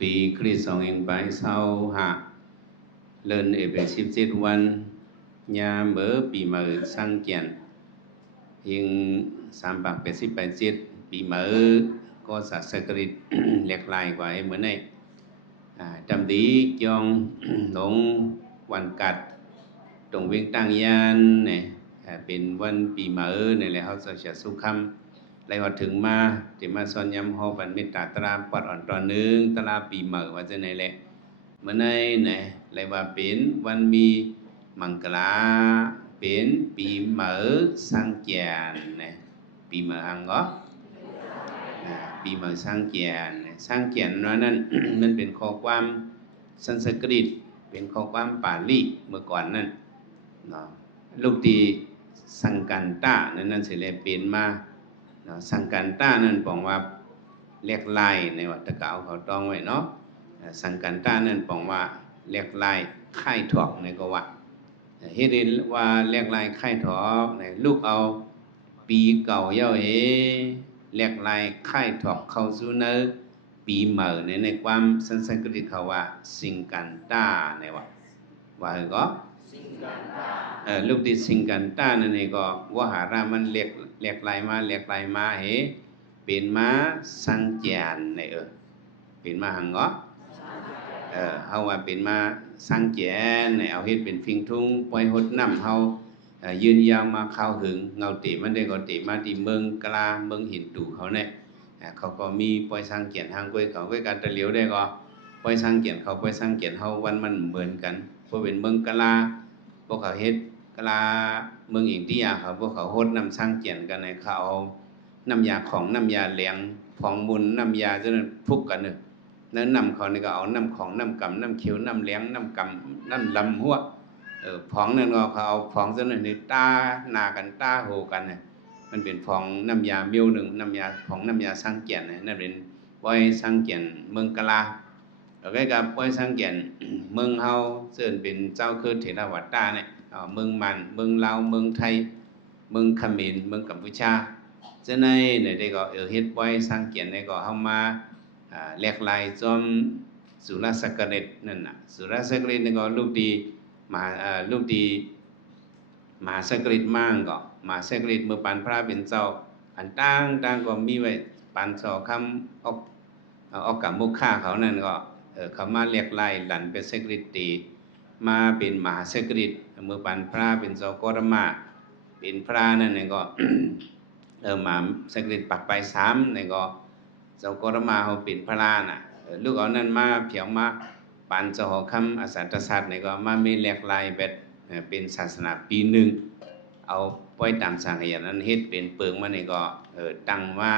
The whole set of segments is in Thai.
ปีคริสต์2525เลินเป็น17วันยามเบอปีใหม่สังเกียนหิง387ปีใหม่ก็ศาสกฤตเรียกลายกว่าเหมือนในจำดีจองหลงวันกัดตรงเวียงตั้งยานเนี่ยเป็นวันปีใหม่เนี่ยแหละเขาจะสุขคำไรว่าถึงมาจะมาสอนย้ำฮอบันเมตตาตราปัดอ่อนตอนนึงตราปีใหม่ว่าจะไหนแหละเมื่อในเนี่ยไรว่าเป็นวันมีมังกรเป็นปีใหม่สังเกียนเนี่ยปีใหม่หังก็ปีใหม่สังเกียนสังเกียนนั้นมันเป็นข้อความสันสกฤตเป็นข้อความปาลีเมื่อก่อนนั่นเนาะลูกตีสังกันตานั่นเสร็จแล้วเป็นมาสังกันตานั่นบอกว่าเรียกลายในวัตถกเอาเขาต้องไว้เนาะสังกันตานั่นบอกว่าเรียกลายค่ายถอกในก็ว่าเฮ็ดว่าเรียกลายค่ายถอกในลูกเอาปีเก่าเย้าเรียกลายค่ายถอกเข้าสู่เนื้อปีใหม่ในความสันสกฤตเขาว่าสิงกันตาในว่าก็ลูกที่สิงกันตานั่นเองก็ว่าหารามันเรียกลายมาเป็นมาสังเจียนในเป็นมาหังก็เฮาว่าเป็นมาสังเจียนในเอาเฮ็ดเป็นฟิงทุ่งปล่อยหดน้ำเฮายืนยาวมาเข้าหึงเงาติมันได้ก็ติมาที่เมืองกลาเมืองหินตู่เขาเนี่ยเขาก็มีปล่อยสังเกียนทางก้วยเขาก้วยการตะเหลียวได้ก็ปล่อยสังเกียนเขาปล่อยสังเกียนเฮาวันมันเหมือนกันเพราะเป็นเมืองกลาพวกเขาเฮ็ดกลาเมืองอินเดียเขาพวกเขาโหดน้ำสังเกียนกันในเขาเอาน้ำยาของน้ำยาเหลียงผองมุนน้ำยาจนพุกกันนั้นนำเขานี่ก็เอาน้ำของน้ำกำน้ำเขียวน้ำเหลียงน้ำกำน้ำลำหัวผองนั่นก็เขาเอาผองจนในตาหนากันตาโหกันเนี่ยมันเป็นผองน้ำยาเมียวหนึ่งน้ำยาของน้ำยาสังเกียนเนี่ยนั่นเป็นปอยสังเกียนเมืองกลาแล้วก็กับปอยสังเกียนเมืองเฮาซึ่งเป็นเจ้าคือเถรวาทเนี่ยเมืองมันเมืองลาวเมืองไทยเมืองเขมรเมืองกัมพูชาจะในได้ก็เฮ็ดปอยสังเกียนในก็เฮามาแลกลายจอมสุรศักดิ์นั่นน่ะสุรศักดิ์นี่ก็ลูกดีมาลูกดีมาศักดิ์มั่งก็มาศักดิ์เมื่อปันพระเป็นเจ้าอันต่างก็มีไว้ปันสอคำออกกับมุขค่าเขานั่นก็เขามาเรียกไล่หลันเป็นศักดิ์ตีมาเป็นมหาศักดิ์เมื่อปันพระเป็นเจ้ากรมาเป็นพระนั่นนี่ก็มาศักดิ์ปักไป3นี่ก็เจ้ากรมาเขาเป็นพระน่ะลูกเอานั่นมาเพียงมาปันเจ้าคำอสัตตสัตว์นี่ก็มามีเรียกไล่แบบเป็นศาสนาปีหนึ่งเอาปล่อยตามสังขยานั้นเฮ็ดเป็นเปิงมานี่ก็ตั้งว่า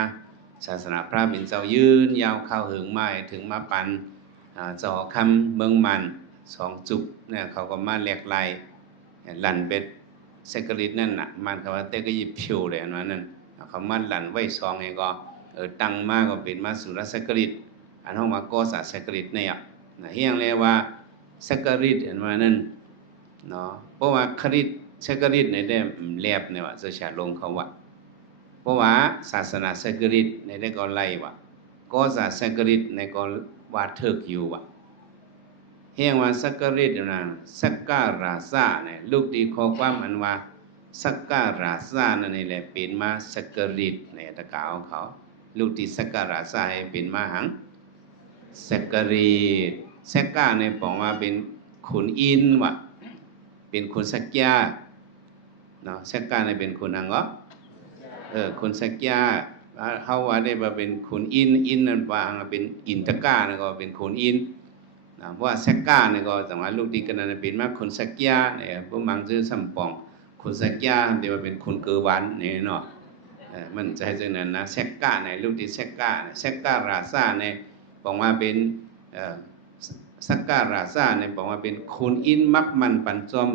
ศาสนาพระเป็นเจ้ายืนยาวเข้าหึงไม้ถึงมาปันเจ้าคำเมืองมัน2จุกเนี่ยเขาก็มาเรียกไล่หลั่นเป็ดเซกริตนั่นน่ะมันเขาว่าเตก็ยิบผิวเลยอันนั้นเขามาหลั่นไว้2นี่ก็ตั้งมาก็เป็นมาสุรศักดิ์อันห้องมาก็ศาสกฤตเนี่ยเฮียงเลยว่าศักดิ์เห็นว่านั่นเนาะเพราะว่าคริตศักดิ์ในได้แลบเนี่ยว่าจะฉลงเขาว่าเพราะว่าศาสนาศักดิ์ในได้ก็ไล่ว่าก็ศาสกฤตในก็ว่าเถิกอยู่ว่าเฮียงว่าศักดิ์นั่นสักการะซาเนี่ยลูกดีข้อความอันว่าสักการะซานั่นนี่แหละเป็นมาศักดิ์ในตะกาวเขาลูกที่สักการะซาให้เป็นมาหังสักการิสักกาในบอกว่าเป็นขุนอินว่ะเป็นขุนสักยาเนาะสักกาในเป็นขุนหังก็ขุนสักยาเขาว่าได้มาเป็นขุนอินนั่นว่าเป็นอินตะกาเนี่ยก็เป็นขุนอินนะเพราะว่าสักกาเนี่ยก็สมัยลูกดีกันนั้นเป็นมาขุนสักยาเนี่ยพวกมังซื้อสัมปองขุนสักยาเดี๋ยวเป็นขุนเกวันเนี่ยเนาะมันใจจังนั้นนะสักกาเนี่ยลูกดีสักกาสักการะซาเนี่ยบอกว่าเป็นสักการะซาเนี่ยบอกว่าเป็นคุณอินมักมันปันจอม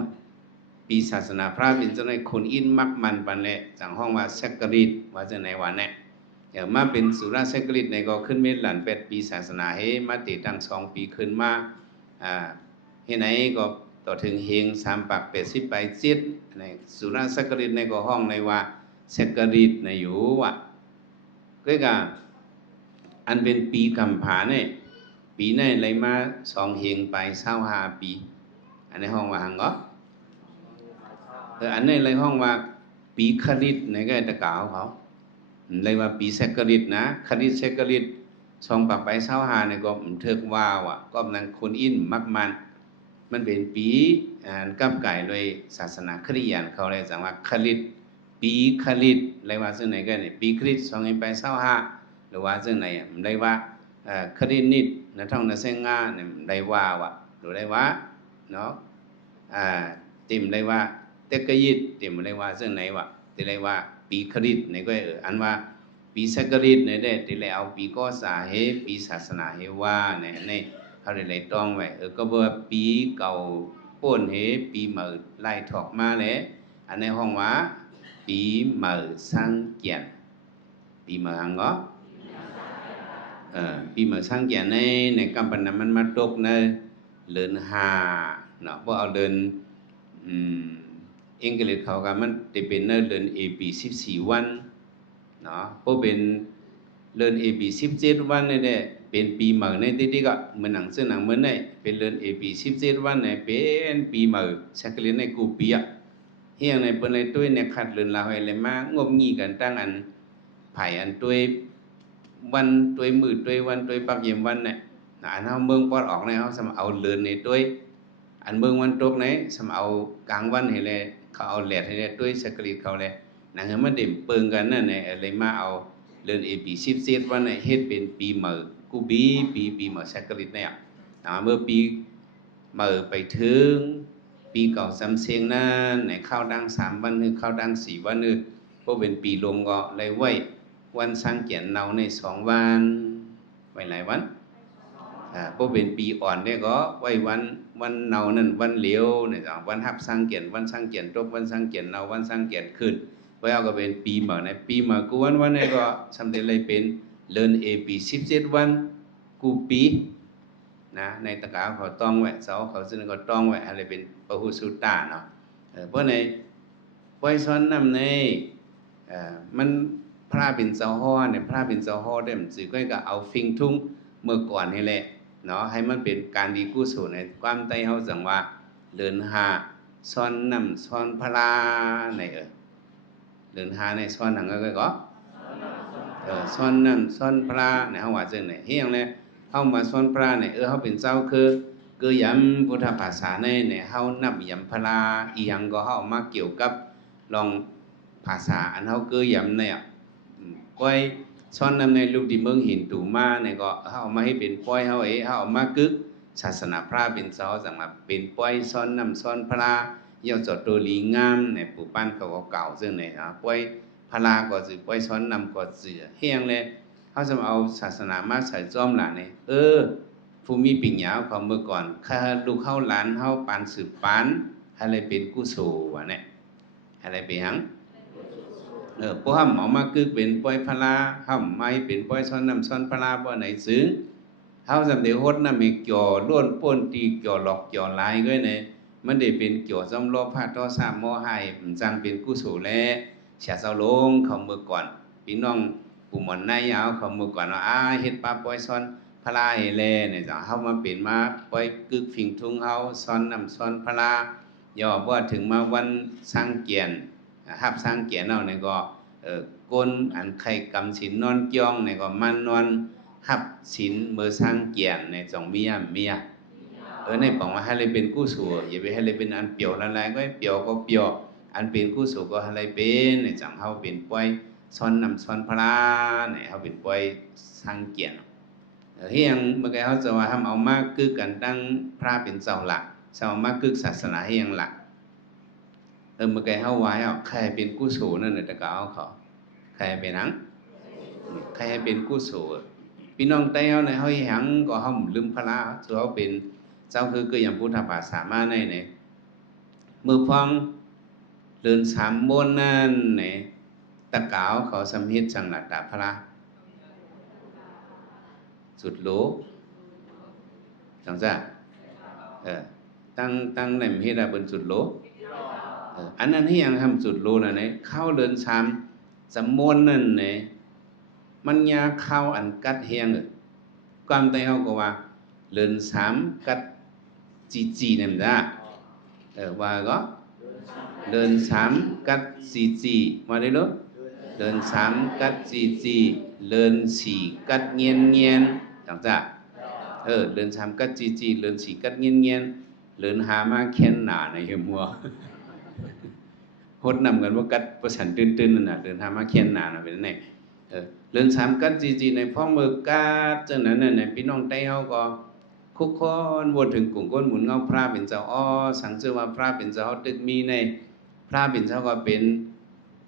ปีศาสนาพระเป็นเจ้าในคุณอินมักมันปันแหละจากห้องว่าสักกฤตว่าจะในวันเนี่ยมาเป็นสุรศักดิ์ในก็ขึ้นเม็ดหลันเป็ดปีศาสนาให้มาติดตั้ง2ปีขึ้นมาเฮ็ดไหนก็ต่อถึงเฮง3ปัก80ไป7ในสุรศักดิ์ในก็ห้องในว่าศักดิ์ในอยู่ว่าก็อันเป็นปีกำผาเนี่ย ปีในเลยมา2เฮงไป25ปีอันในห้องว่าหังก็อันนี้เลยห้องว่าปีคริสในก็ตะกาวเขาเลยว่าปีเซกริตนะคริสเซกริต2ปากไป25เนี่ยก็เถิกว่าวก็นั้นคนอินมักมันเป็นปีกับไก่โดยศาสนาคริสต์เขาเลยสั่งว่าคริสปีคริสเลยว่าซึ่งไหนก็เนี่ยปีคริส2เฮงไป25หรือว่าซึ่งไหนเลยว่าคริสนิดนะท่องนะเซงงาเนี่ยได้ว่าหรือได้ว่าเนาะติมได้ว่าเตกยิดติมได้ว่าซึ่งไหนวะที่ได้ว่าปีคริสในก็อันว่าปีศักริตในได้ที่ได้เอาปีก็สาเหปีศาสนาเฮว่าในเขาได้ต้องไว้ก็บ่ว่าปีเก่าป่นเฮปีใหม่ไล่ถอกมาแล้วอันในห้องว่าปีใหม่สังเกียนปีใหม่หังก็ปีใหม่สังเกียนในกำปันนั้นมันมาตกในเดือน5เนาะบ่เอาเดือนอังกฤษเขาก็มันจะเป็นเดือน AP 14วันเนาะบ่เป็นเดือน AP 17วันนี่แหละเป็นปีใหม่ในที่ก็เหมือนหนังซึ่งหนังเหมือนได้เป็นเดือน AP 17วันเนี่ยเป็นปีใหม่สักเดือนในกูปีอ่ะเฮียงในเปิ้นเลยตุ้ยเนี่ยขัดเรือนลาวให้เลยมางบงี้กันตั้งอันไผอันตุ้ยวันตุ้ยมื้อตุ้ยวันตุ้ยปักเยี่ยมวันเนี่ยอันเฮาเมืองปอดออกในเฮาสำเอาเดือนในตุ้ยอันเมืองวันตกไหนสำเอากลางวันให้เลยเขาเอาแลดให้เลยตุ้ยสักฤทธิ์เขาเลยนั่นคือมันเด่มเปิงกันนั่นแหละเลยมาเอาเดือน AP 17วันเนี่ยเฮ็ดเป็นปีใหม่กูปีใหม่สักฤทธิ์เนี่ยเมื่อปีใหม่ไปถึงปีเก่าซ้ำเสียงนั้นในเข้าดัง3วันนึงเข้าดัง4วันนึงบ่เป็นปีลงก็เลยไว้วันสังเกียนเนาใน2วันไว้หลายวันบ่เป็นปีอ่อนเนี่ยก็ไว้วันเนานั่นวันเหลียวเนี่ยวันฮับสังเกียนวันสังเกียนตกวันสังเกียนเนาวันสังเกียนขึ้นไว้เอาก็เป็นปีใหม่ในปีใหม่กูวันเนี่ยก็สำเร็จเลยเป็นเดือน AP 17วันกูปีนะในตะกาเขาต้องไว้เสาเขาซึ่งก็ต้องไว้อะไรเป็นปหุสุตตาเนาะเพราะในปล่อยซ้อนนำในมันพระเป็นเจ้าฮ้อเนี่ยพระเป็นเจ้าฮ้อได้มันสิก็เอาฟิงทุ่งเมื่อก่อนนี่แหละเนาะให้มันเป็นการดีกุศลในความใต้เฮาจังว่าเดิน5ซ้อนนำซ้อนพระในเดิน5ในซ้อนหนังก็ซ้อนนำซ้อนพระในเฮาว่าจังได๋เฮียงแลเฮามาซ้อนพระเนี่ยเฮาเป็นเจ้าคือยำพุทธภาษาในเฮานับยำพระอีหยังก็เฮามาเกี่ยวกับลองภาษาอันเฮาคือยำเนี่ยก้อยซ้อนนำในลูกที่เมืองหินตู่มาเนี่ยก็เฮามาให้เป็นป้อยเฮาเฮามากึกศาสนาพระเป็นเจ้าจังว่าเป็นป้อยซ้อนนำซ้อนพระยอดจดตัวลีงามในปู่ปั้นเขาก็เก่าซึ่งในป้อยพระก็สิป้อยซ้อนนำก็เสือเฮียงเลยเฮาจะเอาศาสนามาใส่จ้อมหลานนี่ผู้มีปิ่งยาวเขาเมื่อก่อนข้าลูกเฮาหลานเฮาปานสืบปานอะไรเป็นกุศลวะเนี่ยอะไรเป็นหังพวกห้ามเอามาคือเป็นป้อยพลาห้ามไม่เป็นป้อยซ้อนน้ำซ้อนพลาบ่ไหนซื้อเฮาสำเร็จฮดน้ำมีเกี่ยวล้วนป้นตีเกี่ยวหลอกเกี่ยวลายก็เนี่ยมันได้เป็นเกี่ยวซ้ำโลภะโทสะโมหะมันจังเป็นกุศลแล้วเสียเสาลงเขาเมื่อก่อนพี่น้องปู่หมอนนายยาวเขาเมื่อก่อนว่าเฮ็ดปลาป้อยซ้อนพลาให้แลเนี่ยจ้ะเฮามาเป็นมาป้อยกึกฝิ่งทุ่งเฮาซ้อนน้ำซ้อนพลาย่อบ่ถึงมาวันสร้างเกียนฮับสร้างเกียนเอาเนี่ยก็ก้นอันไข่กำศีลนอนเกี่ยงเนี่ยก็มันนอนฮับศีลเมื่อสร้างเกียนในจงเมียในบอกว่าให้เลยเป็นกุศลอย่าไปให้เลยเป็นอันเปรียวละลายก็เปรียวก็เปรียวอันเป็นกุศลก็ให้เลยเป็นในจังเฮาเป็นป่วยซ้อนน้ำซ้อนพระเนี่ยเฮาเป็นป่วยสร้างเกียนเฮียงเมื่อกี้เฮาจะว่าทำเอามากคือกันตั้งพระเป็นเจ้าหลักเจ้ามากคือศาสนาเฮียงหลักเมื่อกี้เฮาไว้ใครเป็นกุศลนั่นน่ะแต่ก็เอาเขาใครเป็นหยังใครเป็นกุศลพี่น้องใต้เฮาในเฮาหยังก็เฮาลืมพระส่วนเฮาเป็นเจ้าคืออย่างพุทธภาษามาในมือฟังเดิน3โมนนั่นตะกาวเขาสำเฮ็ดจังหลัดตาพระสุดโลจังซ่าตั้งในเฮ็ดบนสุดโลอันนั้นให้ยังทำสุดโลน่ะเข้าเดิน3โมนนั่นมันยาเข้าอันกัดเฮียงความใต้เฮาก็ว่า เลินสามกัดจีจีเนี่ยมันจะว่าก็เลินสามกัดจีจีมาได้หรอเลินสามกัดจีจีเลินสี่กัดเงียนเงียนจังจ้ะเลินสามกัดจีจีเลินสี่กัดเงียนเงียนเลินหามาแค้นหนาในเหี้ยมัวหดนำกันว่ากัดประสันตื่นๆนั่นน่ะเลินหามาแค้นหนาน่ะเป็นไงเลินสามกัดจีจีในพ่อมือกัดจังนั้นน่ะพี่น้องไต้เฮาก็คุกคนวนถึงกลุ่มก้นหมุนเงาพระเป็นเจ้าสังเสริญว่าพระเป็นเจ้าตึกมีในพระเป็นเจ้าก็เป็น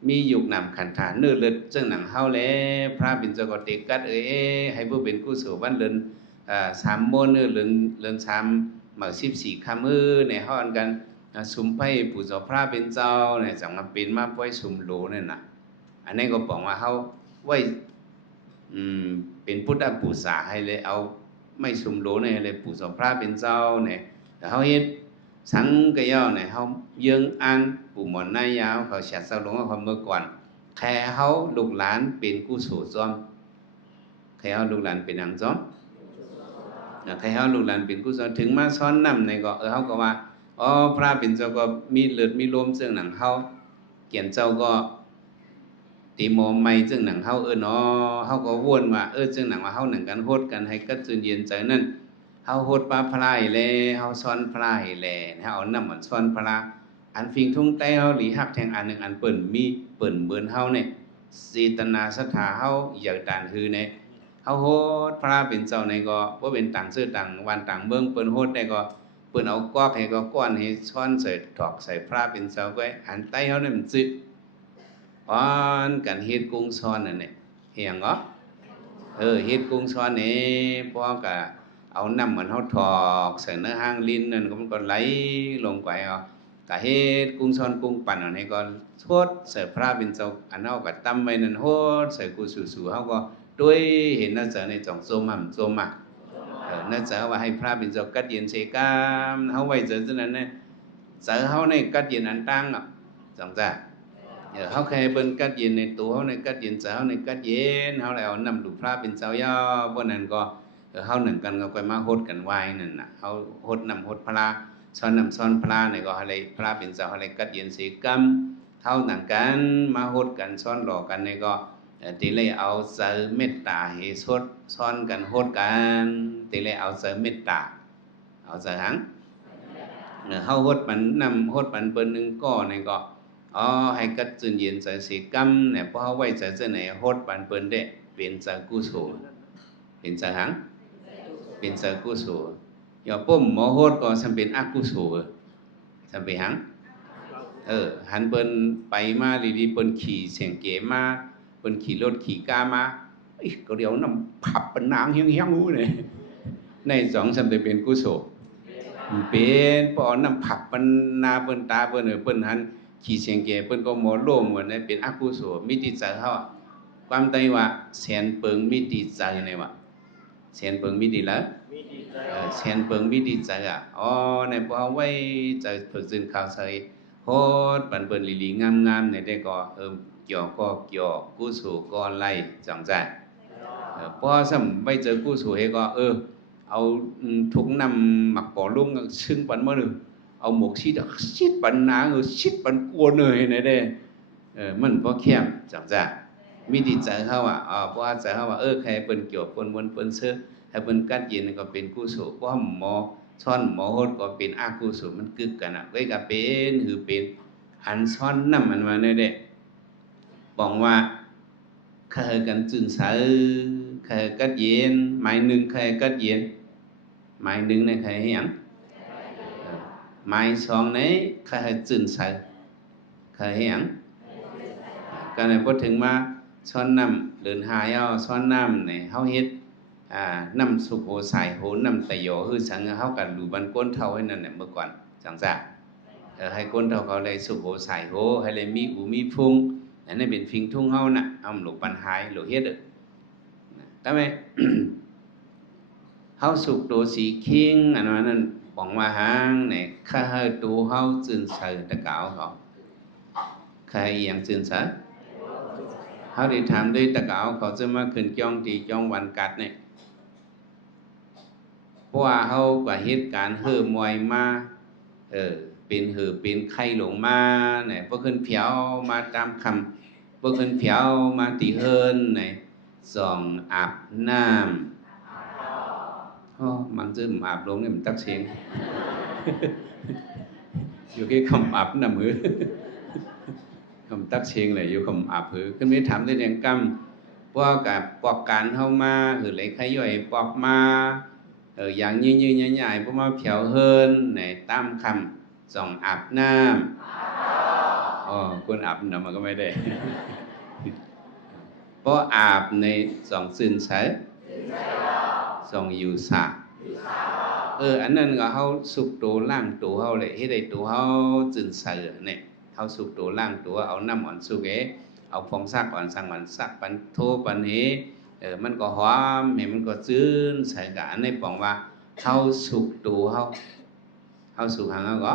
มียุกนำขันธาเนื้อเลือดจังหนังเฮาแล้วพระเป็นเจ้าก็เตกัดให้ผู้เป็นกุศลวันเลินสามโมนเลินสามหมาก14 คำในเฮาอันกันสุมไผ่ปู่เจ้าพระเป็นเจ้าเนี่ยจังมาเป็นมาป่วยสุมโลนั่นน่ะอันนี้ก็บอกว่าเฮาไว้เป็นพุทธบูชาให้เลยเอาไม่สุมโลเนี่ยเลยปู่เจ้าพระเป็นเจ้าเนี่ยแต่เฮาเฮ็ดสังกะยอเนี่ยเฮาเยื้องอันปู่หมอนนายาวเขาเสียสลงเขาเมื่อก่อนแค่เฮาลูกหลานเป็นกุศลจอมแค่เฮาลูกหลานเป็นหยังจอมใครเฮาลูกหลานเป็นกุศลถึงมาซ้อนนำในก็เฮาก็ว่าพระเป็นเจ้าก็มีเลือดมีลมซึ่งหนังเฮาเกียนเจ้าก็ตีโมไม่ซึ่งหนังเฮาเฮาก็วนว่าซึ่งหนังว่าเฮาหนังกันโหดกันให้กัดจุนเย็นใจนั่นเฮาโหดปลาพลายแลเฮาซ้อนพลายแลเฮาเอาน้ำมันซ้อนพลาอันฟิงทุ่งใต้เฮาหลีหักแทงอันนึงอันเปิ้นมีเปิ้นเบิ่นเฮาเนี่ยสีตนาศรัทธาเฮาอยากตานคือเนี่ยเฮาโหดพระเป็นเจ้าในก็บ่เป็นต่างชื่อต่างวันต่างเมืองเปิ้นโหดได้ก็เปิ้นเอากอกให้ก็ก้อนให้ซ้อนใส่ถอกใส่พระเป็นเจ้าก็อันใต้เฮาเนี่ยมันซึกันเฮ็ดกุ้งซ้อนนั่นแหละเฮียงเหรอเฮ็ดกุ้งซ้อนนี่พอก็เอาน้ำมันเฮาถอกใส่เนื้อหางลิ้นนั่นก็มันก็ไหลลงไปก็เฮ็ดกุ้งซ้อนกุ้งปั่นอันนี้ก็โทษใส่พระเป็นเจ้าอันเฮาก็ตำไว้นั่นโหดใส่กูสู่ๆเฮาก็ด้วยเห็นน่าจะในจ่องโซมโซมาน่าจะว่าให้พระเป็นเจ้ากัดเย็นเสกามเฮาไว้เจอจังนั้นเนี่ยเจอเฮาในกัดเย็นอันตั้งจังจ้ะเฮาแค่เบิ่นกัดเย็นในตัวเฮาในกัดเย็นเจ้าในกัดเย็นเฮาแล้วนำลูกพระเป็นเจ้าย่อบ่นั้นก็เฮาหนึ่งกันก็ค่อยมาโหดกันไว้นั่นน่ะเฮาโหดนำโหดพระซ้อนนำซ้อนพระนี่ก็ให้พระเป็นเจ้าให้กัดเย็นเสกามเฮาหนังกันมาโหดกันซ้อนหลอกกันนี่ก็ตีเลยเอาเสริมเมตตาให้สดซ้อนกันโหดกันตีเลยเอาเสริมเมตตาเอาเสริมหังเฮาโหดมันนำโหดมันเปิ้นนึงก็นี่ก็ให้กัดจุนเย็นใจสิกรรมเนี่ยพอเฮาไว้ใจจะไหนโหดปันเปิ้นได้เป็นใจกุศลเป็นใจหังเป็นใจกุศลอย่าปุ่มหมอโหดก็สำเป็นอกุศลสำเป็นหังหันเปิ้นไปมาดีๆเปิ้นขี่เสียงเก๋มาเปิ้นขี่รถขี่กามาก็เดี๋ยวน้ำผับเป็นนางเฮี้ยงๆอู้เนี่ยในสองสำเป็นกุศลเป็นพอน้ำผับเป็นนาเปิ้นตาเปิ้นหันขี่เสียงเก๋เปิ้นก็หมอโล่เหมือนเป็นอกุศลมิติใจเฮาความใดว่าแสนเปิงมิติใจในว่าแสนเปิงมิติละแสนเปิงมิติใจในพอเอาไว้ใจฝึกซึนข่าวใส่โหดปันเปิ้นลีๆงามๆในได้ก็เกี่ยวก็เกี่ยวกุศลก็ไล่จังใจพอซ้ำไปเจอกุศลเฮก็เอาถุงนำหมักปอลุงซึ่งปันมื้อเอาหมกชิดปันนาชิดปันกวนเลยในได้มันบ่เข้มจังจ้ะมีดีใจเฮาเพราะใจเฮาว่าใครเปิ้นเกี่ยวเปิ้นวนเปิ้นเสื้อให้เปิ้นกัดเย็นก็เป็นกุศลเพราะหมอซ้อนหมอโหดก็เป็นอกุศลมันกึกกันก็เป็นคือเป็นอันซ้อนนำมันมาได้เด้บอกว่าเคยกันจุนเสือเคยกัดเย็นหมายนึงเคยกัดเย็นหมายนึงในเคยหยังหมายสองนี้เคยจุนเสือเคยหยังก็เลยพอถึงมาซ้อนนำเดินหายซ้อนนำเนี่ยเฮาเฮ็ดนำสุโขสายโหนำตะโยคือสังเฮากันดูบันก้นเท่าให้นั่นน่ะเมื่อก่อนจังซ่าให้ก้นเท่าเขาได้สุโขสายโหให้เลยมีอูมีพุงอันนี้เป็นฟิงทุ่งเฮาน่ะเอาหลกปันหายหลกเฮ็ดทำไม เฮาสุกโตสีคิงอันนั้นบอกว่าหางเนี่ยข้าให้ตัวเฮาจืนใส่ตะกาวเขาใครอย่างจืนใส่เฮาได้ถามด้วยตะกาวเขาจะมาขึ้นจ้องตีจ้องวันกัดเนี่ย เพราะว่าเฮาก็เหตุการณ์เฮอมวยมาเป็นเป็นไข้หลงมาเนี่ยบ่ขึ้นเผียวมาตามคำบ่ขึ้นเผียวมาติเฮินเนี่ยส่องอาบน้ำมันจะอาบลงเนี่ยมันตักเสียง อยู่cái khẩm áp nằm hứ khẩm tắc chiêng làอยู่ khẩm áp hứ ขึ้นไม่ถามได้แดงกำว่ากับปอกการเข้ามาหรือไหลใครย่อยปอกมาอย่างยืนๆใหญ่ๆพวกมาเผียวเฮินในตามคำส่องอาบน้ำคนอาบน้ำมันก็ไม่ได้ เพราะอาบในส่องซึนใช้ส่องอยู่สะอันนั้นก็เฮาสุกตัวล่างตัวเฮาเลยเฮ็ดให้ตัวเฮาจืนเสือเนี่ยเฮาสุกตัวล่างตัวเอาน้ำอ่อนสุกเอาฟองซักอ่อนสั่งอ่อนซักปันโทปันเฮมันก็หอมให้มันก็จืนใส่กะอันนี้ปองว่าเฮาสุกตัวเฮาสุกหางเฮาก็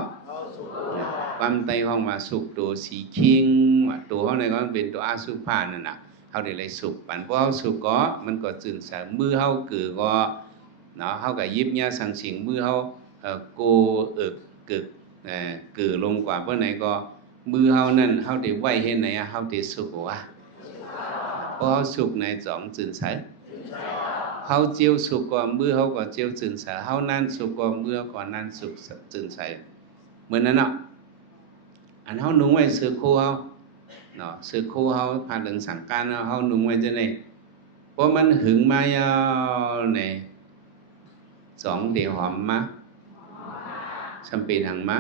ความใต้ห้องว่าสุกตัวสีคิงว่าตัวเฮาเนี่ยก็เป็นตัวอาสุภานั่นน่ะเฮาได้เลยสุกปันเพราะเฮาสุกก็มันก็จืนใส่มือเฮากือก็เนาะเฮาก็ยิบเนี่ยสังสิงมือเฮาโกกึกกือลงกว่าเมื่อไหนก็มือเฮานั่นเฮาได้ไว้เฮ็ดไหนเฮาได้สุกว่าเพราะเฮาสุกในสองจืนใสเฮาเจียวสุกก็มือเฮาก็เจียวจืนใสเฮานั่นสุกก็มือก็นั่นสุกจืนใสเหมือนนั้นเนาะอันเฮานุ่งไว้ซื้อคู่เฮาเนาะซื้อคู่เฮาผ่านเรื่องสังการเฮานุ่งไว้จังได๋เพราะมันหึงมายาวในสองเดียวหอมมาสัมปีหังมา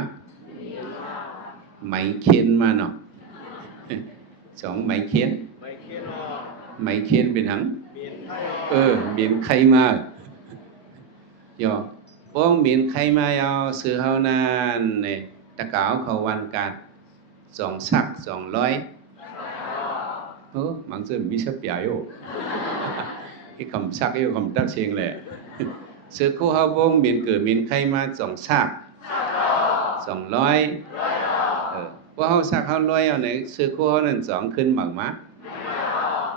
ไหมเคียนมาเนาะสองไหมเคียนเป็นหังเมียนไข่มาย่อพวกเมียนไข่มาย่อซื้อเฮานานเนี่ยตะกาวเขาวันการสองสัก200มันจะมีสับใหญ่โยที่คำสักโยคำตักเชียงแหละซื้อคู่เฮาพวกเมียนเกิดเมียนไข่มาสองสัก200ว่าเฮาสักเฮาร้อยเอาไหนซื้อคู่เฮานั่น2ขึ้นหมักมา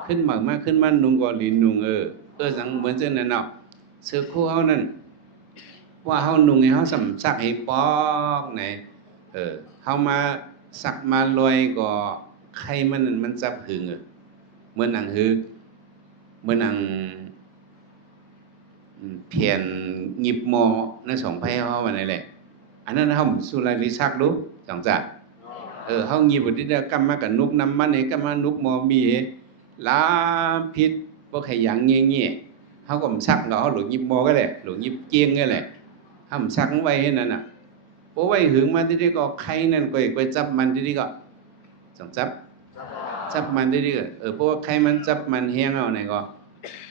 ขึ้นหมักมาขึ้นมันนุงก็ลินนุงสังเหมือนจังนั้นเนาะซื้อคู่เฮานั่นว่าเฮานุงให้เฮาสำสักให้ปอกไหนเฮามาสักมาลอยก็ใครมันนั่นมันจับหึงเหมือนหนังเหมือนหนังเพียนหยิบหมอในสองไผเฮาว่านั่นแหละอันนั้นเฮาสุรายวิสักดูจังจ้ะเฮาหยิบบ่ได้กำมากับนุกนำมันนี่กำมานุกหมอมีลาพิษบ่ใครหยังแง่ๆเฮาก็สักเนาะหลวงหยิบหมอก็แหละหลวงหยิบเกียงก็แหละเฮาสักไว้ให้นั่นน่ะบ่ไว้หึงมันที่ก็ใครนั่นก็ไปจับมันที่ก็จังจับมันที่ก็เพราะว่าใครมันจับมันแฮงเอาไหนก็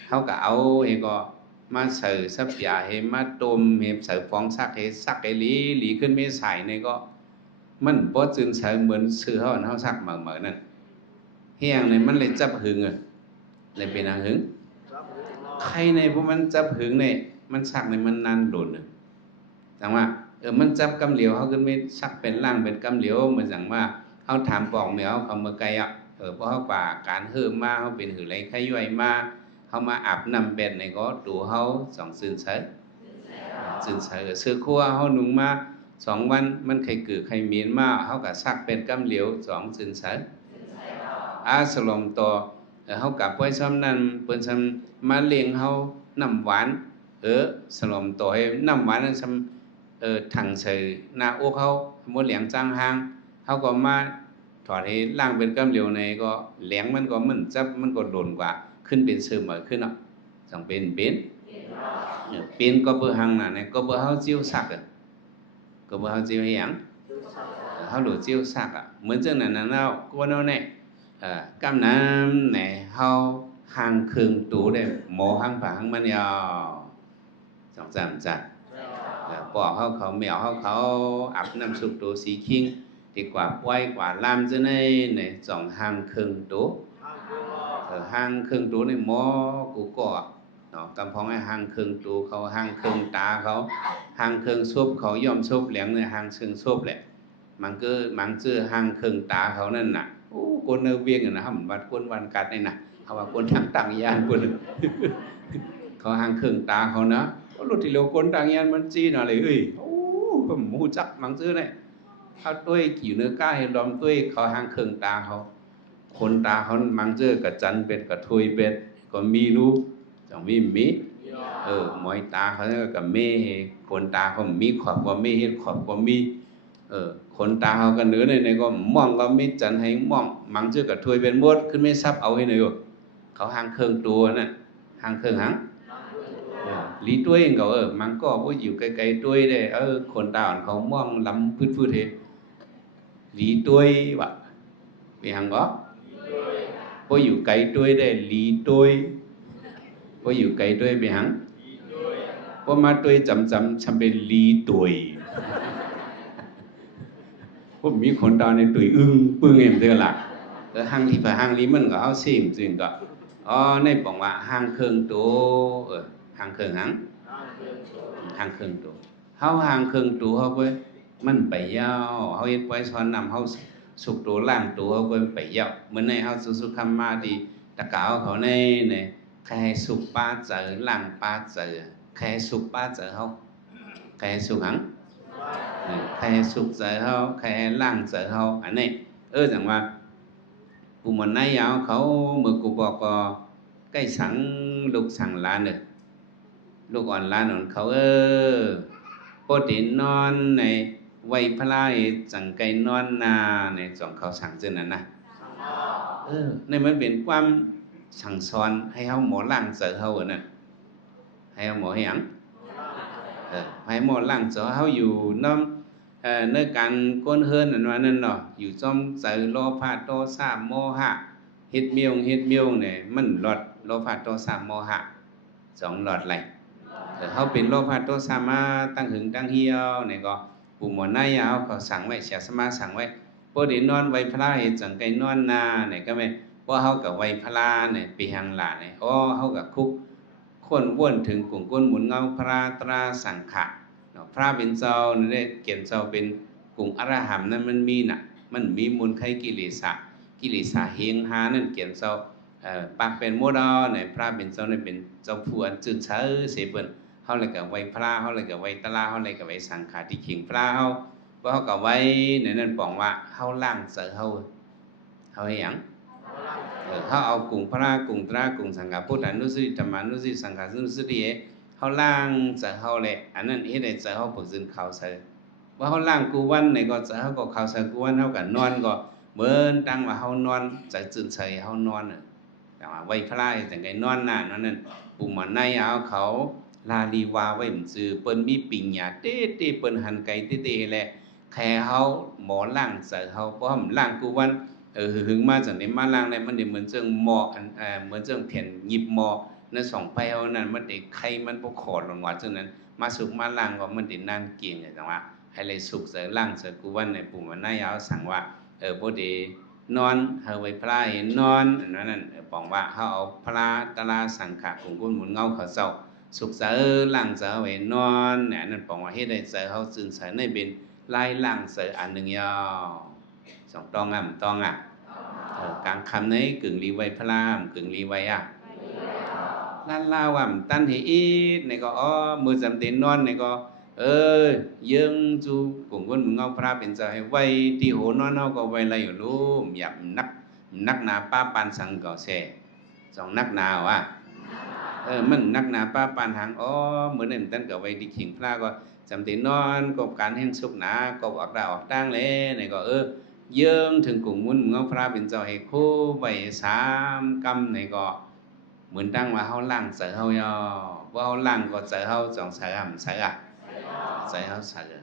เฮาก็เอาให้ก็มาใส่สับยาให้มาต้มให้ใส่ฟองซักให้ซักให้หลีขึ้นไม่ใส่นี่ก็มันบ่จืนใส่เหมือนซื้อเฮาอันเฮาซักเหมือนนั่นแฮงนี่มันเลยจับหึงเลยเป็นหึงใครในพวกมันจับหึงนี่มันซักนี่มันนานโดนจังว่ามันจับกำเหลียวเฮาขึ้นไม่ซักเป็นร่างเป็นกำเหลียวเหมือนจังว่าเฮาถามปองแมวเขาเมื่อไกลเพราะเฮาป่าการเฮิมมาเฮาเป็นหือไหลไข้ย่อยมาเฮามาอาบน้ำเป็ดในก็ตัวเฮาสองซื่นใสซื้อครัวเฮานุ่งมา2วันมันไข้กือไข้เหม็นมาเฮาก็ซักเป็นกำเหลียว2ซื่นใสสลมต่อเฮากลับไว้ซ้ำนั้นเปิ้นซ้ำมาเลี้ยงเฮาน้ำหวานสลมต่อให้น้ำหวานนั้นซ้ำถังใส่หน้าอกเฮาบ่เหลียงจางหางเฮาก็มาถอดให้ล้างเป็นกำเหลียวในก็แหลงมันก็มันจับมันก็โดนกว่าขึ้นเป็นเสมอขึ้นเนาะจังเป็นก็เบ่หังน่ะก็เบ่เฮาจิ้วซักก็เบ่เฮาจิ้วให้หยังเฮาหลูจิ้วซักเหมือนจังนั้นน่ะเนาะกวนเอาแน่กำน้ำแหน่เฮาหางครึ่งตูได้หมอหางผาหางมันยาวจังซั่นจ้ะปอกเขาแมวเขาอาบน้ำสุกตูสีคิงดีกว่าปล่อยกว่าลามจังได๋ใน2หางครึ่งตูหางครึ่งตูนี่หมอกูก็เนาะกำพ้องให้หางครึ่งตูเขาหางครึ่งตาเขาหางครึ่งซุบเขาย่อมซุบแหลงในหางครึ่งซุบแหละมันชื่อหางครึ่งตาเขานั่นน่ะโอ้คนเนเวียงน่ะหำวัดคนวันกัดนี่น่ะเขาว่าคนทางต่างยานคนเขาหางครึ่งตาเขาเนาะ ก็รู้ที่เราคนต่างยันมันจีนอะไรเอ้ยโอ้ผมหูจักมังซื้อเนี่ยเขาด้วยกี่เนื้อกล้าเห็นดอมด้วยเขาหางเครื่องตาเขาคนตาเขามังซื้อกับจันเป็ดกับทุยเป็ดก็มีรู้จังมีหมอยตาเขาเนี่ยกับเม่คนตาเขามีขอบกว่ามีเห็ดขอบกว่ามีคนตาเขากันเนื้อในก็มองก็มีจันให้มองมังซื้อกับทุยเป็นมดขึ้นไม่ซับเอาให้หน่อยเขาหางเครื่องตัวน่ะหางเครื่องหางlý đuôiเขาmang có vô dịu cái đuôi đâyคนตาเขามองลำพื้นๆเฮlý đuôi vậy vì hàng đó vô dịu cái đuôi đây lý đuôi vô dịu cái đuôi vì hàng vô mà đuôi chấm bên lý đuôi vôมีคนตาในđuôiปึ้งเอ็มเท่าไหร่แต่hàngที่phải hàng lýมันก็เอาสิ่งจริงก็ในบอกว่าhàngเครื่องตัวhàngเครื่องhàngเครื่องตัวเขาhàngเครื่องตัวเขาไปมันไปยาวเขาเฮ็ดไว้สอนนำเขาสุกตัวล่างตัวเขาไปยาวเหมือนในเขาสุคำมาดีตะกาวเขาในใครสุกป้าเจอล่างป้าเจอใครสุกป้าเจอเขาใครสุกหังใครสุกเจอเขาใครล่างเจอเขาอันนี้จังว่ากูมันในยาวเขาเมื่อกูบอกก็ใกล้สังลูกสังล้านเลยลูกอ่อนล้านของเขาปกตินอนในไว้พลายจังไกนอนนาในจองเขาสั่งเช่นนั้นนะในมันเป็นความสั่งสอนให้เขาหมอล่างเจอเขาน่ะให้เขาหมอให้หยังให้หมอล่างเจอเขาอยู่น้ำในการก้นเฮิร์นอันว่านั่นเนาะอยู่จอมเจอโลภะโทสะโมหะเฮ็ดเมียวเนี่ยมันหลอดโลภะโทสะโมหะสองหลอดไหลเขาเป็นโลภะโทสะมาตั้งหึงตั้งเหี่ยวเนี่ยก็ปู่หมอในยาวเขาสั่งไว้เสียสมาสั่งไว้พอดีนอนไว้พลาเฮ็ดจังไกนอนนาเนี่ยก็แม่ว่าเขากับไว้พลาเนี่ยปีหังหลาเนี่ยเขากับคุกคนว่นถึงกลุ่มก้นหมุนเงาพระตราสังขะพระเป็นเจ้าเนี่ยเกียนเจ้าเป็นกลุ่มอรหัมนั้นมันมีน่ะมันมีมูลไขกิเลสเฮงหานั่นเกียนเจ้าปากเป็นโมดอเนี่ยพระเป็นเจ้าเนี่ยเป็นเจ้าผู้อันจืดเชื้อเสพเปิ้นเขาเลยกับไว้พระเขาเลยกับไว้ตลาเขาเลยกับไว้สังขารที่ขิงพระเขาว่าเขากับไว้ในนั้นบอกว่าเขาล่างเสือเขาให้หยังเขาเอากลุ่มพระกลุ่มตรากลุ่มสังฆพุทธานุสติธรรมานุสติสังฆานุสติเขาล่างเสือเขาเลยอันนั้นเฮ็ดให้เสือเขาฝึกซึนเขาเสือว่าเขาล่างกูวันในก็เสือเขาก็เขาเสือกูวันเขากับนอนก็เหมือนตั้งว่าเขานอนจะจืดเฉยเขานอนแต่ว่าไว้พระแต่ไงนอนหน้านั่นปุ่มมันในเอาเขาลาลีวาไว้มันซื้อเปิ้นมีปิ่งหยาเต้เปิ้นหันไก่เต้แหละแค่เขาหมอล่างเสือเขาเพราะมันล่างกูวันหึงมาจากนี้มาล่างในมันเดี๋ยวเหมือนเจิงหมอเหมือนเจิงเพียนหยิบหมอนั่นสองไปเอานั่นมันเด็กใครมันพวกขอดลงว่าจังนั้นมาสุกมาล่างก็มันเด็กนั่นเก่งจังว่าให้เลยสุกเสือล่างเสือกูวันในปุ่มมันนายเอาสั่งว่าพอดีนอนเฮาไว้พระเห็นนอนนั่นบอกว่าเขาเอาพระตลาสังขะกลุ่มก้นหมุนเงาเขาเจ้าสุกเสือล่างเสือไว้นอนเนี่ยนั่นบอกว่าเฮ็ดให้เสือเขาซึนเสือในเป็นไล่ล่างเสืออันหนึ่งยาวสองตองกลางคำนี้กึ่งรีไว้พระรามกึ่งรีไว้ล้านลาว่ำตั้นให้อีในก็มือจำเต็นนอนในก็ยืงจูกลุ่มคนมึงเอาพระเป็นเจ้าให้ไว้ที่โหนอนเอาก็ไว้อะไรอยู่รู้หยับนักหนาป้าปานสังก่อแซ่สองนักหนาว่ะมันนักหนาป้าปานหางเหมือนนั่นตั้นก็ไว้ที่ขิงพระก็จำเต็นนอนก็การแห่งสุขหนาก็ออกดาวออกตั้งเลยในก็เยื่องถึงกลุ่มมุนมึงเอาพระเป็นเจ้าให้คู่ใบ3 กำในก็เหมือนตั้งว่าเขาล่างเสือเขาย่อว่าเขาล่างก็เสือเขาจองเสือเสือใส่เขาเสือ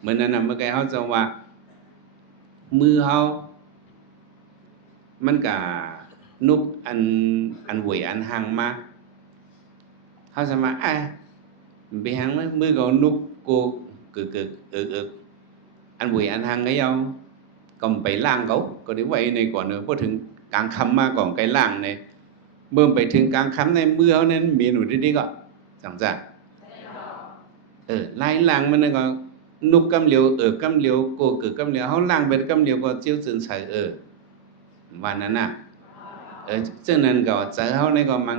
เหมือนนั้นเมื่อกี้เขาจะว่ามือเขามันกับนุกอันหวยอันหางมาเขาจะมาไปหางมือเขานุกโกอันหวยอันหางcái đâu cònไปล่างเขาก็ได้ไว้ในก่อนพอถึงกลางคำมาก่อนไกลล่างในเมื่อไปถึงกลางคำในมือเขานั้นมีหนูดีๆก็จังจ้ะไล่ล่างมันก็นุกกำเหลียวกำเหลียวโกกำเหลียวเขาล่างเป็นกำเหลียวก็เจียวจืนใส่วันนั้นน่ะเจ้านั้นก็เจอเขาในก็มัง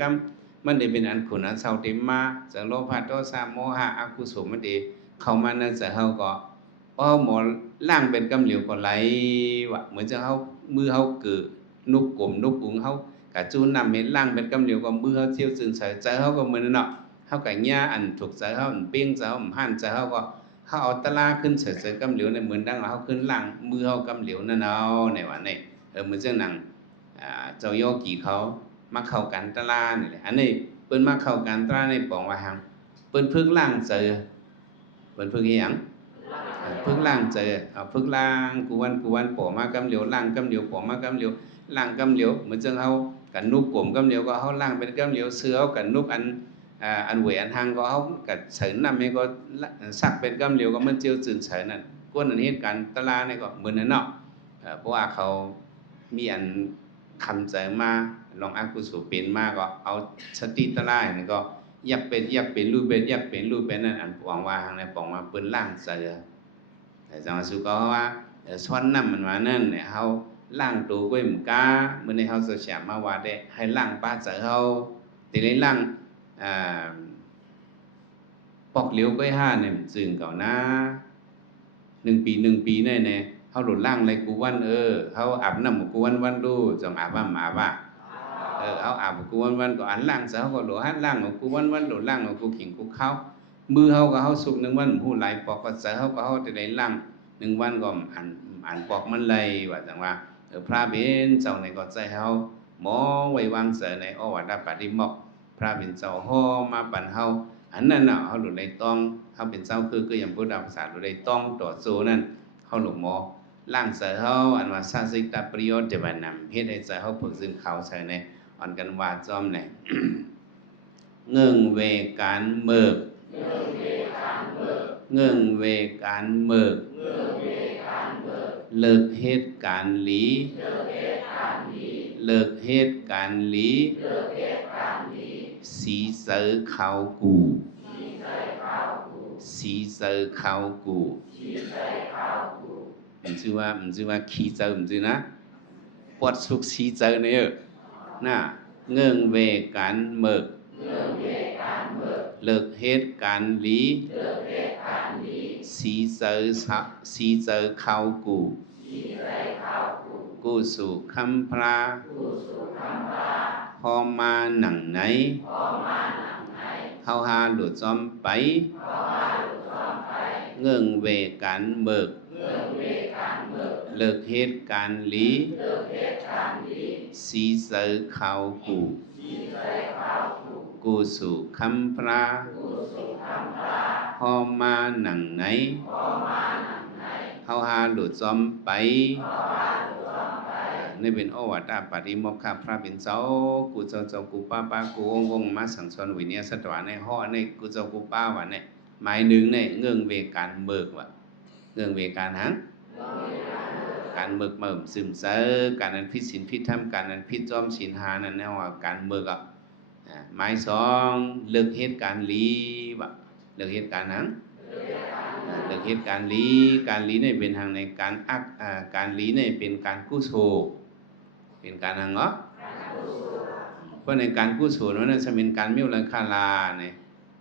กำ มันได้เป็นอันขุนอันเศร้าเต็มมาจากโลภะโทสะโมหะอกุศลมันได้เข้ามานั่นจะเฮาก็หมอล่างเป็นกำเหลียวก็ไหลว่ะเหมือนจะเฮามือเฮาเกิดนุกกลมนุกอุงเฮากะจูนำเห็นล่างเป็นกำเหลียวก็มือเฮาเที่ยวจึงใจเฮาก็เหมือนนั่นเนาะเฮาก็ย่าอันถูกใจเฮาอันเป้งใจเฮาหั่นใจเฮาก็เฮาเอาตะลาขึ้นเฉยๆกำเหลียวเนี่ยเหมือนดังเฮาขึ้นล่างมือเฮากำเหลียวนั่นเอาเนี่ยว่าเนี่ยเหมือนจังหนังเจ้าโยกีเขามาเข้ากันตะลานี่แหละอันนี้เปิ้นมาเข้ากันตะลาในปองว่าหังเปิ้นพึ่งล่างเจอเปิ้นพึ่งอีหยังพึ่งล่างเจอพึ่งล่างกูวันปอมากำเหลียวล่างกำเหลียวปอมากำเหลียวล่างกำเหลียวเหมือนจังเฮากันนุกกลมกำเหลียวก็เฮาล่างเป็นกำเหลียวเสือกันนุกอันเวอันหางก็เฮากัดเฉินนำให้ก็สักเป็นกำเหลียวก็มันเจียวจืนเฉินนั่นก้นอันเหตุการณ์ตะลานี่ก็เหมือนนั่นเนาะเพราะว่าเขามีอันคำใจมาลองอกุศลเป็นมากก็เอาสติตะลานี่ก็อยากเป็นรูปเป็นอยากเป็นรูปเป็นนั่นอันปองว่าทางในปองว่าเปิ้นล่างเสือแต่จังว่าสุก็ว่าซ้อนน้ำมันว่านั่นเนี่ยเฮาล่างตัวก้วยหมกาเมื่อในเฮาจะแฉมาว่าได้ให้ล่างป้าเจอเฮาแต่ในล่างปอกเหลียวก้อยห้าเนี่ยจึงเก่านะ1 ปีแน่ๆเฮาหลุดล่างเลยกูวันเฮาอาบน้ำกูวันดูจงอาบว่าเอาอาบกูวันก็อันล่างเสาก็หลุดหันล่างกูวันหลุดล่างกูขิงกูเข้ามือเฮาก็เฮาสุก1 วันหูไหลปอกก็เสาเฮาก็เฮาจะได้ล่าง1 วันก็อันปอกมันเลยว่าจังว่าพระเบญเจ้าในก็ใจเฮาหมอไว้วางเสในอวัดปฏิมอกพระเบญเจ้าห่อมาปั่นเฮาอันนั้นน่ะเฮาหลุดในต้องเฮาเป็นเจ้าคืออย่างพุทธศาสนาหลุดในต้องต่อสู้นั่นเฮาหลุดหมอล่างเสเฮาอันว่าสาสิตาประโยชน์จะบันนำเฮ็ดให้ใจเฮาฝึกซึ่งเขาใส่ในอ่อนกันว่าจอมไหน เงื่งเวการเมิกเงื่งเวการเมิกเลิกเหตุการหลีเลิกเหตุการหลีสีเสือเขากูสีเสือเขากูมันชื่อว่าขี้เสือมันชื่อนะปวดสุกสีเสือเนี่ยน่ะเงื่งเวการเมิกเลิกเหตุการหลีสีเสือเขากูกูสู่คำพระพอมาหนังไหนเฮาหาหลุดจอมไปเงื่งเวการเมิกเลิกเหตุการหลีสีเสือเขากูสู่คำพระพอมาหนังไหนเฮาหาหลุดจอมไปนี่เป็นโอวาทปฏิโมกขพระเป็นเจ้ากูเจ้ากูป้ากูวงมาสังสรวิเนียสตวาในห่อในกูเจ้ากูป้าว่าเนี่ยหมายหนึ่งเนี่ยเงื่องเวการเบิกว่าเงื่องเวการหังการเบิกเมิ่มซึมเซอการนั้นพิสินพิธรรมการนั้นพิจอมศีลหานั่นแนวว่าการเบิกหมาย2เลิกเหตุการณ์ลีว่าเลิกเหตุการณ์หังเลิกเหตุการณ์ลีเนี่ยเป็นทางในการการลีเนี่ยเป็นการกุศลเป็นการหังเหรอเพราะในการกุศลนั้นจะเป็นการมิวลังคาลาเนี่ย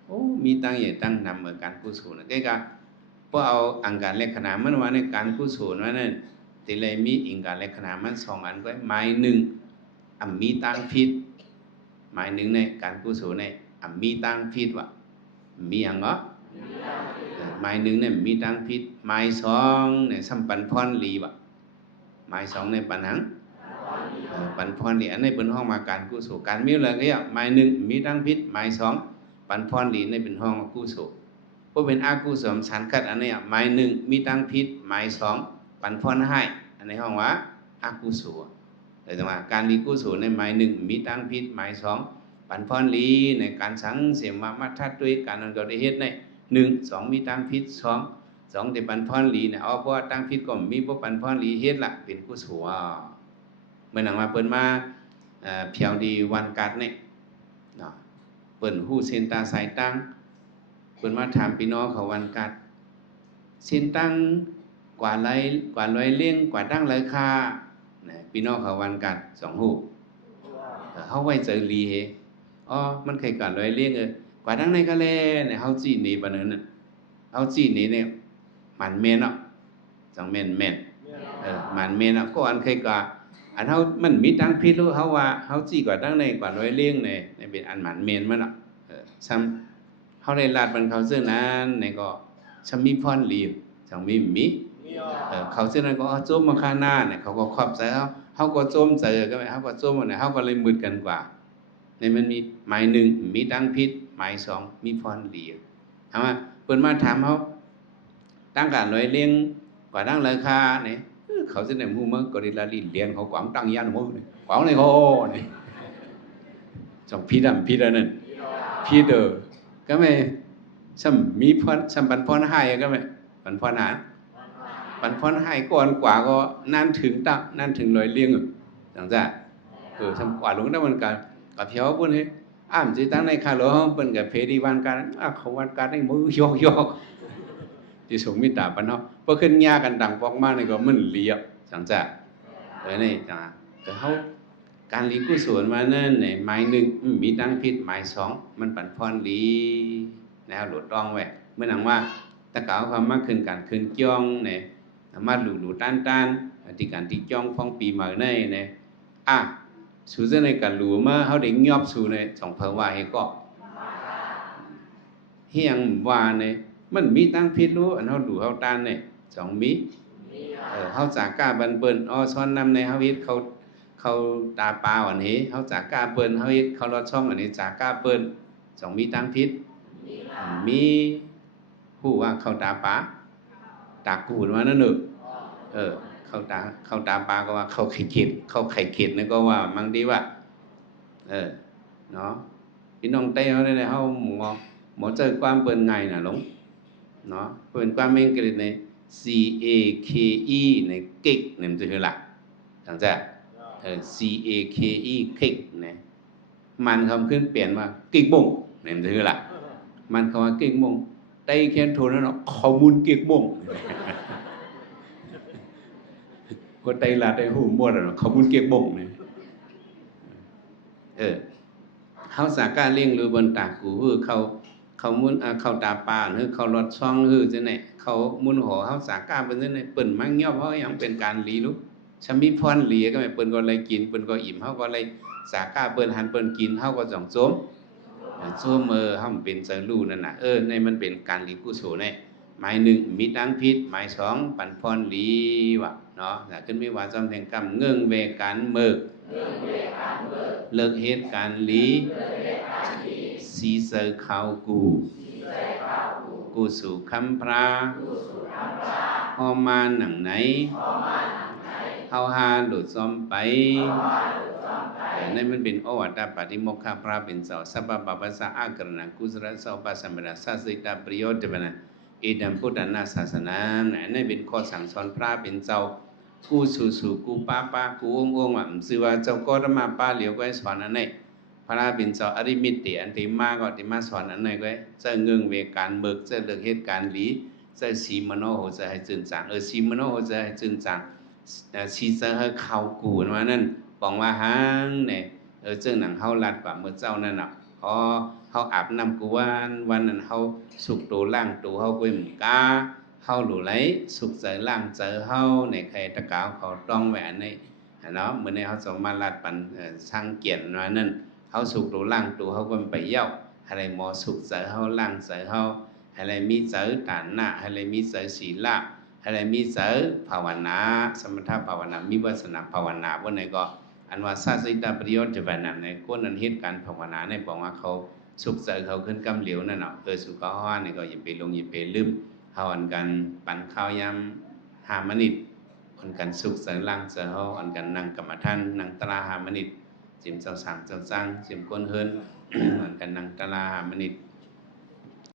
โอ้มีตั้งใหญ่ตั้งนำเหมือนการกุศลนะแกก็พอเอาอังการเลขขนาดมันว่าในการกุศลว่านั่นแต่เลยมีอังการเลขขนาดมัน2 อันก็หมาย1มีตั้งผิดหมาย1ในการกุศลในมีตั้งผิดว่ามีอย่างเหรอหมาย1เนี่ยมีตั้งผิดหมาย2เนี่ยสัมปันพรลีว่าหมาย2ในปัญหังปันพรลีอันนี้เป็นห้องมาการกุศลการมิวเลยก็หมาย1มีตั้งผิดหมาย2ปันพรลีในเป็นห้องกุศลเพราะเป็นอากุศลสันกัดอันนี้หมาย1มีตั้งผิดหมาย2ปันพรให้อันนี้ห้องว่าอากุศลแต่จังว่าการลีกุศลในหมาย1มีตั้งผิดหมาย2ปันพรลีในการสังเสมามัททัดด้วยการนั้นก็ได้เฮ็ดใน1 2มีตั้งผิด2แต่ปันพรลีเนี่ยเพราะว่าตั้งผิดก็มีบ่ปันพรลีเฮ็ดล่ะเป็นกุศลเมื่อหนังมาเปิ้นมาเพียวดีวันกัดเนี่ยเนาะเปิ้นฮู้เส้นตาสายตั้งเปิ้นมาถามพี่น้องเขาวันกัดเส้นตั้งกว่าไรเลี้ยงกว่าตั้งไรค่าพี่น้องเขาวันกัด2ฮู้เฮาไว้เจอลีเฮ อ๋อมันเคยการลอยเลี้ยงกว่าทั้งในก็แลเนี่ยเฮาจีนี่ปานนั้นน่ะเฮาจีนี่เนี่ยมันแม่นเนาะจังแม่นมันแม่นเนาะก็อันเคยกะอันเฮามันมีทั้งพิษรู้เฮาว่าเฮาจีกว่าทั้งในกว่าลอยเลี้ยงในเป็นอันมันแม่นมันเนาะซ้ำเฮาได้ลาดมันเขาซึ่งนั้นเนี่ยก็ชมีพรลีจังมีเขาซึ่งนั้นก็โจมมาข้างหน้าเนี่ยเขาก็ขอบใจเฮาก็โจมใจก็เฮาก็โจมเนี่ยเฮาก็เลยมึดกันกว่าในมันมีหมาย1มีทั้งพิษหมาย2มีพรลีถามว่าเพิ่นมาถามเฮาตั้งการลอยเลี้ยงกว่าตั้งราคาเนี่ยเขาซึ่งนั้นฮู้มั้งก็ได้ละลิเรียนเขากวางตั้งยันฮู้นี่กวางเลยโหนี่จังพิษนั่นพิษก็ไม่ซ้ำมีพรซ้ำปันพรให้ก็ไม่ปันพรหาปันพรให้ก่อนกว่าก็นั่นถึงลอยเลี้ยงจังจ้ะซ้ำกว่าลงได้มันก็เพียวเพิ่นให้อ้ามสิตั้งในคาโลเพิ่นก็เพดีวันการเขาวันการให้มือยอกที่สงมิตาปะเนาะบ่ขึ้นยากันดังปอกมานี่ก็มันเลียบจังจ้ะนี่จ้ะแต่เฮาการลีกุศลมานั่นหมาย1มีทั้งพิษหมาย2มันปันพรดีแนวหลุดต้องไว้เมื่อหนังว่าตะกาวความมากขึ้นการขึ้นจ้องเนี่ยมาหลู่ต้านที่การที่จ้องฟ้องปีใหม่เนี่ยสู่เส้นในการหลู่มาเขาได้ยอบสู่ในสองเพอว่าให้ก็เฮียงว่าเนี่ยมันมีตั้งพิษรู้อันเขาหลู่เขาต้านเนี่ยสองมีเขาจากกล้าบันเปิ้นซ้อนนำในเขาวิทย์เขาตาปลาอันนี้เขาจากกล้าเปิ้นเขาวิทย์เขาลอดช่องอันนี้จากกล้าเปิ้นสองมีตั้งพิษมีผู้ว่าเขาตาปลาตากูดมานั่นหนึ่งเขาตาปลาก็ว่าเขาไข่เข็ดนี่ก็ว่าบางทีว่าเนาะพี่น้องเต้เขาได้เขาหมอเจอความเปิ้นไงน่ะหลงเนาะเปิ้นความเองกฤษใน CAKE ในเก๊กนี่มันจะคือหลักจังจ้ะCAKE เก๊กเนี่ยมันคำขึ้นเปลี่ยนว่าเก๊กบ่งนี่มันจะคือหลักมันคำว่าเก๊กบ่งไต้แค่โทนั่นเนาะข้อมูลเก๊กบ่งก็ไต้ลาได้หูหมดอ่ะข้อมูลเก๊กบ่งนี่เฮาสาการเลี้ยงหรือบนตากูคือเขามุนเขาตาปาหรือเขาลอดช่องคือจังได๋เขามุนหอเฮาสาการเป็นจังได๋เปิ้นมักยอบเฮายังเป็นการหลีลุชมีพรหลีก็ไม่เปิ้นก็เลยกินเปิ้นก็อิ่มเฮาก็เลยสาการเปิ้นหันเปิ้นกินเฮาก็จ้องโจมเฮาเป็นจังรู้นั่นน่ะในมันเป็นการหลีกุศลเนี่ยหมาย1มีทั้งพิษหมาย2ปันพรหลีว่าเนาะถ้าขึ้นมีว่าจำแห่งกรรมเงื่องเวการเมิกเลิกเหตุการหลีสีเสอเขากูสู่คำพระพอมาหนังไหนเฮาหาหลุดซ้อมไปนั่นมันเป็นโอวัตตปฏิโมกขพระเป็นเสาสัพพะปัสสะอากรณะกุศลเสาปัสสมะสัสสิตาประโยชน์เป็นอิดัมพุทธนาศาสนานั่นเป็นข้อสั่งสอนพระเป็นเจ้ากูสู่กูป้ากูองว่าชื่อว่าเจ้าก็ธรรมะป้าเหลียวก็ให้สอนอันไหนพระเป็นเจ้าอริมิติอันที่มาก็ที่มาสอนอันไหนก็จะเงื่องเวการเบิกจะเลิกเหตุการณ์หลีจะสีมโนโหจะให้จืนจางสีมโนโหจะให้จืนจางสีจะให้เข้ากูว่านั่นบอกว่าหางเนี่ยเจ้าหนังเฮาลัดกว่าเมื่อเจ้านั่นน่ะเฮาอาบน้ำกูวันนั้นเฮาสุกตัวล่างตัวเฮากุ้มกาเฮาหลู่ไหลสุกใจล่างใจเฮาในใครตะกาวเขาต้องแหวนในเนาะเมื่อในเฮาสมาลัดปันช่างเกียรติว่านั่นเฮาสุกตัวล่างตัวเฮากุ้มไปเย้าอะไรหมอสุกใจเฮาล่างใจเฮาอะไรมีใจฐานหน้าอะไรมีใจศีลอะไรมีใจภาวนาสมถะภาวนามีวาสนาภาวนาว่าไหนก็อันว่าสัสสิตาประโยชน์จะแบบนั้นในคนนั้นเหตุการณ์ภาวนาในบอกว่าเขาสุขใจเขาขึ้นกำเหลียวนั่นเนาะสุขเขาห้านี่ก็อย่าไปลงอย่าไปลืมเฮาอันกันปั่นข้าวยำ5 มนิดอันกันสุขใจล่างใจเฮาอันกันนั่งกรรมฐานนั่งตรา5 มนิดจิมเจ้าสั่งจิมก้นเฮิรนอันกันนั่งตรา5 มนิด